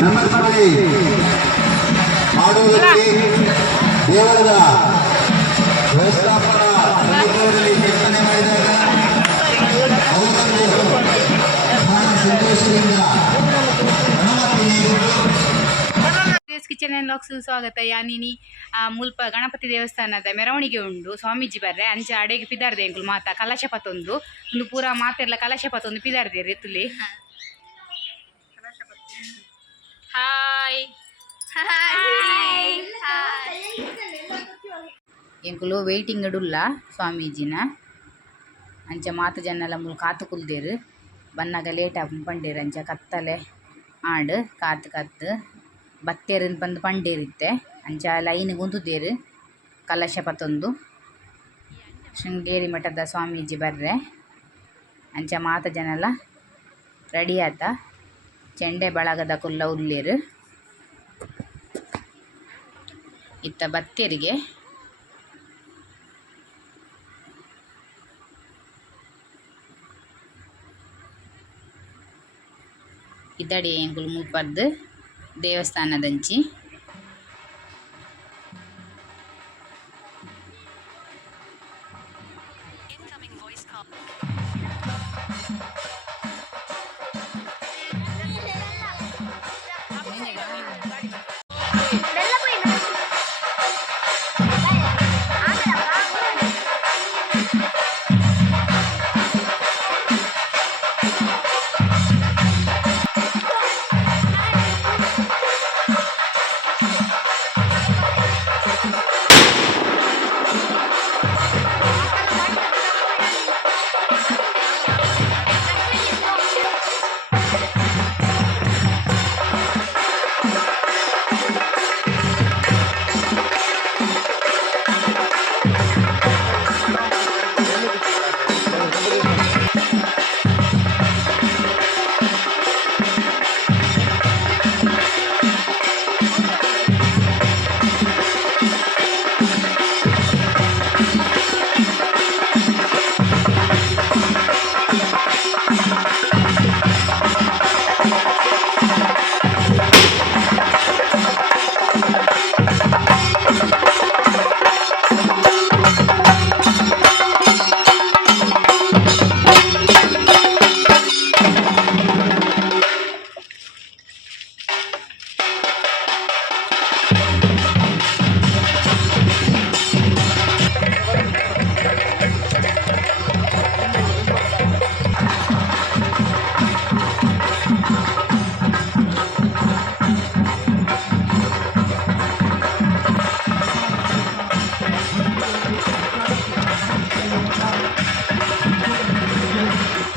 ನಮ್ಮಲ್ಲಿ ಮಾಡುವುದಕ್ಕೆ ದೇವರದ ವ್ಯವಸ್ಥಾಪನಾ ಸಮಿತಿಯವರಲ್ಲಿ ಕೆತ್ತನೆ ಮಾಡಿದಾಗ ಅವರನ್ನು ಬಹಳ ಸಂತೋಷದಿಂದ ಕಿಚನ್ ಆ್ಯಂಡ್ ಲಾಕ್ಸ್ ಸ್ವಾಗತ. ಯಾನಿನಿ ಮುಲ್ಪ ಗಣಪತಿ ದೇವಸ್ಥಾನದ ಮೆರವಣಿಗೆ ಉಂಡು. ಸ್ವಾಮೀಜಿ ಬರ್ರೆ ಅಂಚ ಅಡೆಗೆ ಪಿದಾರ್ದೆ ಎಂಕುಲು ಮಾತ ಕಲಶ ಪತ್ತೊಂದು ಒಂದು ಪೂರ ಮಾತೆಲ್ಲ ಕಲಶ ಪತ್ತೊಂದು ಪಿದಾರ್ದೇರು ಎತ್ತುಲಿ. ಹಾಯ್ ಎಂಕುಲು ವೆಯ್ಟಿಂಗ್ ಇಡುಲ್ಲ ಸ್ವಾಮೀಜಿನ ಅಂಚ ಮಾತ ಜನ ಮುಲ್ ಕಾತು ಕುಲ್ದೇರು ಬನ್ನಾಗ ಲೇಟ್ ಪಂಡೇರು ಅಂಚ ಕತ್ತಲೆ ಆಡು ಕಾತು ಬತ್ತೇರನ್ ಬಂದು ಪಂಡೇರಿತ್ತೆ ಅಂಚ ಲೈನ್ ಗುಂತುದೇರು ಕಲಶ ಪತ್ತೊಂದು ಶೃಂಗೇರಿ ಮಠದ ಸ್ವಾಮೀಜಿ ಬರ್ರೆ ಅಂಚ ಮಾತ ಜನಲ ರೆಡಿ ಆತ ಚೆಂಡೆ ಬಳಗದ ಕುಲ್ಲ ಉಲ್ಲೇರು ಇತ್ತ ಬತ್ತೇರಿಗೆ ಇದ್ದಡಿ ಎಂಕುಲು ಮುಲ್ಪರ್ದು ದೇವಸ್ಥಾನದಂಚಿ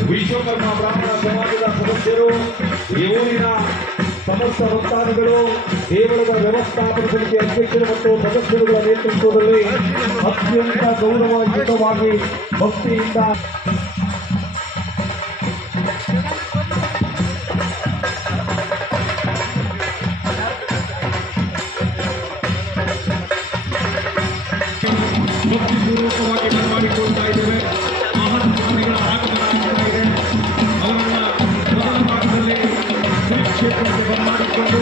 ವಿಶ್ವಕರ್ಮ ಬ್ರಾಹ್ಮಣ ಸಮಾಜದ ಸದಸ್ಯರು ಈ ಊರಿನ ಸಮಸ್ತ ಭಕ್ತಾದಿಗಳು ದೇವಳದ ವ್ಯವಸ್ಥಾಪಕ ಸಮಿತಿ ಅಧ್ಯಕ್ಷರು ಮತ್ತು ಸದಸ್ಯರುಗಳ ನೇತೃತ್ವದಲ್ಲಿ ಅತ್ಯಂತ ಗೌರವಯುತವಾಗಿ ಭಕ್ತಿಯಿಂದ ಭಕ್ತಿಪೂರ್ವಕವಾಗಿ ಬರಮಾಡಿಕೊಳ್ತಾ ಇದ್ದೇವೆ. ಮಹಾಸ್ವಾಮಿಗಳ ಆಗಮನ ಆಗ್ತಾ ಇದೆ. ಅವರನ್ನ ಮೊದಲ ಭಾಗದಲ್ಲಿ ಕ್ಷೇತ್ರಕ್ಕೆ ಬರಮಾಡಿಕೊಂಡು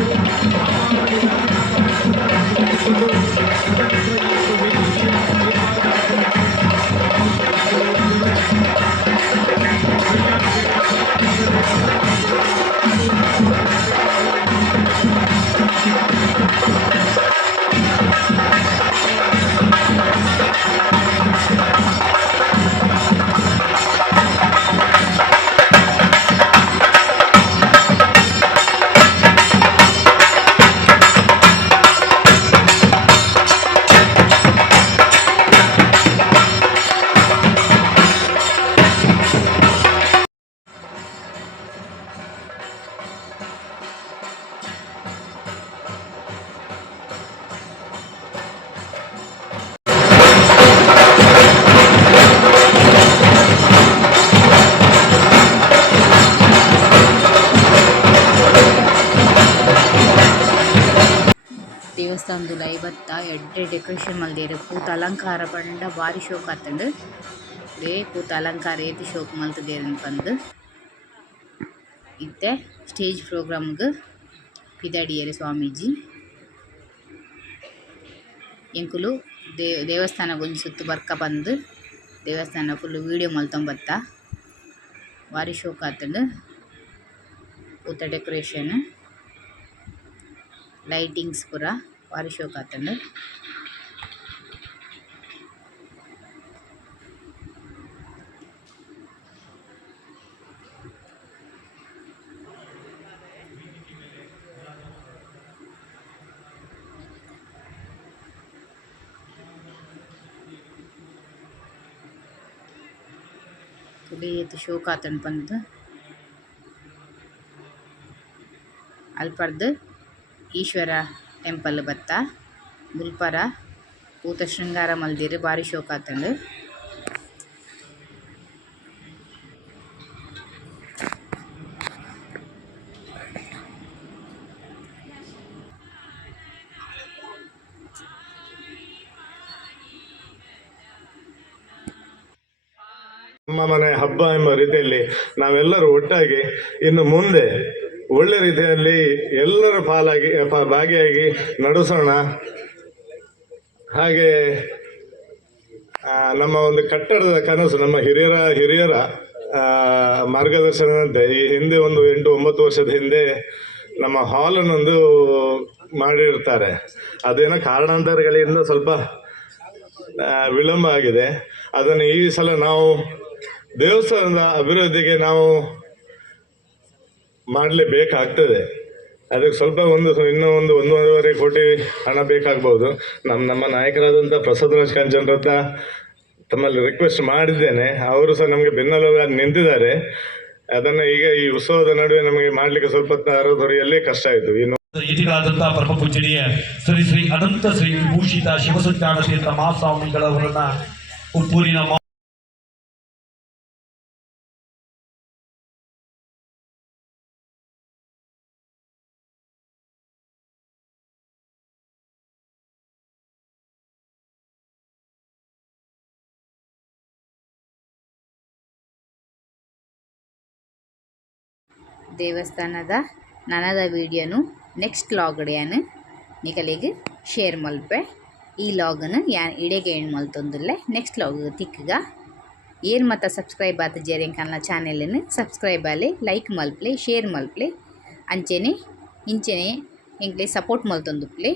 ದೇವಸ್ಥಾನದ ಐವತ್ತ ಎಡ್ಡೆ ಡೆಕೋರೇಷನ್ ಮಲ್ದೇರು ಪೂತ ಅಲಂಕಾರ ಪಂಡ ಭಾರಿ ಶೋಕ್ ಆತಂಡು ದೇ ಪೂತ ಅಲಂಕಾರ ಏತಿ ಶೋಕ್ ಮಲ್ತದೇರು ಪಂದು ಇತ್ತೆ ಸ್ಟೇಜ್ ಪ್ರೋಗ್ರಾಮ್ಗ್ ಪಿದಾಡಿಯರು ಸ್ವಾಮೀಜಿ ಎಂಕುಲು ದೇವಸ್ಥಾನ ಗೊಂಜಿ ಸುತ್ತು ಬರ್ಕ ಬಂದು ದೇವಸ್ಥಾನ ಫುಲ್ ವೀಡಿಯೋ ಮಲ್ತೊಂಬತ್ತ ಭಾರಿ ಶೋಕ್ ಆತುಂಡು ಪೂತ ಡೆಕೋರೇಷನ್ ಲೈಟಿಂಗ್ಸ್ ಪೂರ ಭಾರಿ ಶೋಕ್ ಆತುಂಡು. ತುಳಿಯತ್ತು ಶೋಕ್ ಆತುಂಡು ಪಂದ್ ಅಲ್ಪರ್ದು ಈಶ್ವರ ಟೆಂಪಲ್ ಬತ್ತ ಮುಲ್ಪರ ಪೂತ ಶೃಂಗಾರ ಮಲ್ದೆರ್ ಭಾರಿ ಶೋಕ್ ಆತುಂಡು. ನಮ್ಮ ಮನೆ ಹಬ್ಬ ಎಂಬ ರೀತಿಯಲ್ಲಿ ನಾವೆಲ್ಲರೂ ಒಟ್ಟಾಗಿ ಇನ್ನು ಮುಂದೆ ಒಳ್ಳೆ ರೀತಿಯಲ್ಲಿ ಎಲ್ಲರ ಭಾಗಿಯಾಗಿ ನಡೆಸೋಣ. ಹಾಗೆ ನಮ್ಮ ಒಂದು ಕಟ್ಟಡದ ಕನಸು ನಮ್ಮ ಹಿರಿಯರ ಮಾರ್ಗದರ್ಶನದಂತೆ ಈ ಹಿಂದೆ ಒಂದು 8-9 ವರ್ಷದ ಹಿಂದೆ ನಮ್ಮ ಹಾಲನ್ನೊಂದು ಮಾಡಿರ್ತಾರೆ. ಅದೇನೋ ಕಾರಣಾಂತರಗಳಿಂದ ಸ್ವಲ್ಪ ವಿಳಂಬ ಆಗಿದೆ. ಅದನ್ನು ಈ ಸಲ ನಾವು ದೇವಸ್ಥಾನದ ಅಭಿವೃದ್ಧಿಗೆ ನಾವು ಮಾಡಲೇಬೇಕಾಗ್ತದೆ. ಅದಕ್ಕೆ ಸ್ವಲ್ಪ ಇನ್ನೂ ಒಂದು 1.5 ಕೋಟಿ ಹಣ ಬೇಕಾಗ್ಬೋದು. ನಮ್ಮ ನಾಯಕರಾದಂಥ ಪ್ರಸಾದ್ ರಾಜ್ ಕಾಂಚನ್ ಹತ್ರ ತಮ್ಮಲ್ಲಿ ರಿಕ್ವೆಸ್ಟ್ ಮಾಡಿದ್ದೇನೆ. ಅವರು ಸಹ ನಮಗೆ ಬೆನ್ನೆಲುಬಾಗಿ ನಿಂತಿದ್ದಾರೆ. ಅದನ್ನು ಈಗ ಈ ಉತ್ಸವದ ನಡುವೆ ನಮಗೆ ಮಾಡಲಿಕ್ಕೆ ಸ್ವಲ್ಪ ತರಹದಲ್ಲಿ ಕಷ್ಟ ಆಯಿತು. ಇನ್ನು ಇತಿಗಳಾದಂತಹ ಪರಮ ಪೂಜನೀಯ ಶ್ರೀ ಶ್ರೀ ಅನಂತ ಶ್ರೀ ವಿಭೂಷಿತ ಶಿವಸಂಚಾರ ತೀರ್ಥ ಮಹಾಸ್ವಾಮಿಗಳವರನ್ನ ಉಪ್ಪೂರಿನ ದೇವಸ್ಥಾನದ ನನದ ವೀಡಿಯೋನು ನೆಕ್ಸ್ಟ್ ಲಾಗ್ಡ್ಯಾನ್ ನಿಕಲಿಗೆ ಶೇರ್ ಮಲ್ಪೆ. ಈ ಲಾಗನ್ನು ಯಾನ್ ಇಡೆಗೆ ಏನು ಮಲ್ತೊಂದುಲ್ಲೆ ನೆಕ್ಸ್ಟ್ ಲಾಗ್ ತಿಕ್ಕಗ ಏನು ಮತ್ತು ಸಬ್ಸ್ಕ್ರೈಬ್ ಆತ ಜೇರೆಂಗೆ ಕನ್ನಡ ಚಾನೆಲನ್ನು ಸಬ್ಸ್ಕ್ರೈಬ್ ಆಲೆ ಲೈಕ್ ಮಲ್ಪ್ಲೆ ಶೇರ್ ಮಲ್ಪ್ಲೆ ಅಂಚೆನೆ ಇಂಚೆನೆ ಎಂಕ್ಲೆ ಸಪೋರ್ಟ್ ಮಲ್ತೊಂದುಪ್ಲೆ.